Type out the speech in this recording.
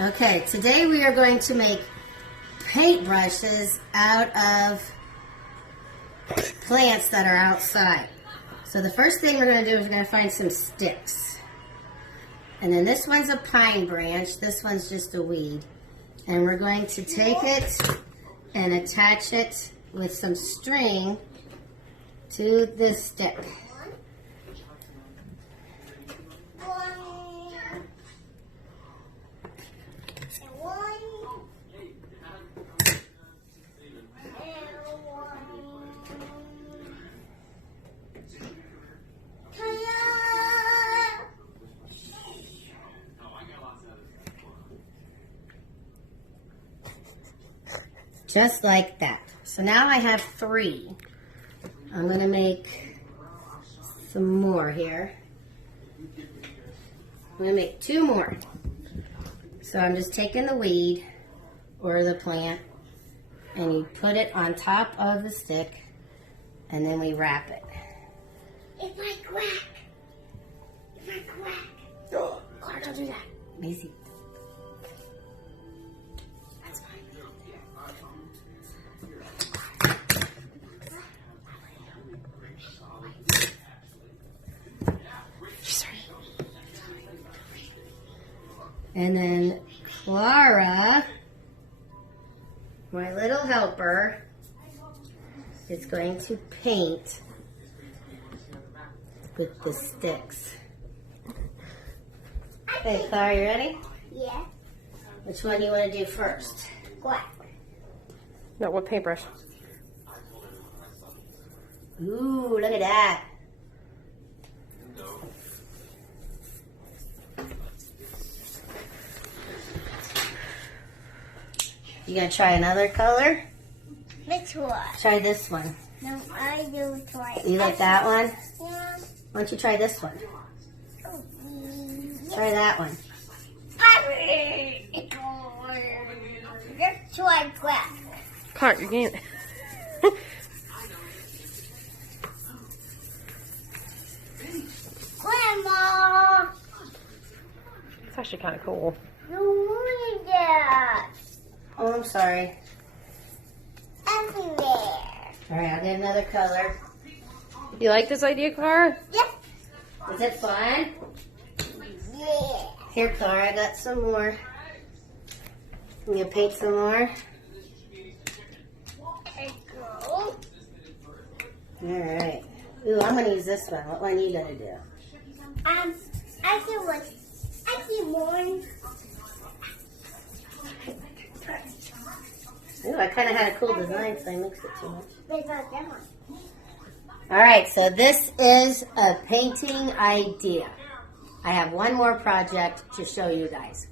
Okay, today we are going to make paintbrushes out of plants that are outside. So the first thing we're going to do is we're going to find some sticks. And then this one's a pine branch, this one's just a weed. And we're going to take it and attach it with some string to this stick. Just like that. So now I have 3. I'm going to make some more here. I'm going to make 2 more. So I'm just taking the weed or the plant and you put it on top of the stick and then we wrap it. If I crack. Oh, don't do that. Easy. And then Clara, my little helper, is going to paint with the sticks. Hey, Clara, you ready? Yeah. Which one do you want to do first? What? No, what paintbrush? Ooh, look at that. You gonna try another color? Which one? Try this one. No, I do try. You like that one? Yeah. Why don't you try this one? Oh, Try that one. Let's try crack. Clark, you can't. Grandma! It's actually kind of cool. You wanted that. Oh, I'm sorry. Everywhere. All right, I'll get another color. You like this idea, Clara? Yep. Is it fun? Yeah. Here, Clara, I got some more. You gonna paint some more? Let's go. All right. Ooh, I'm gonna use this one. What one are you gonna do? I see one. Ooh, I kind of had a cool design, so I mixed it too much. There's that one. All right, so this is a painting idea. I have one more project to show you guys.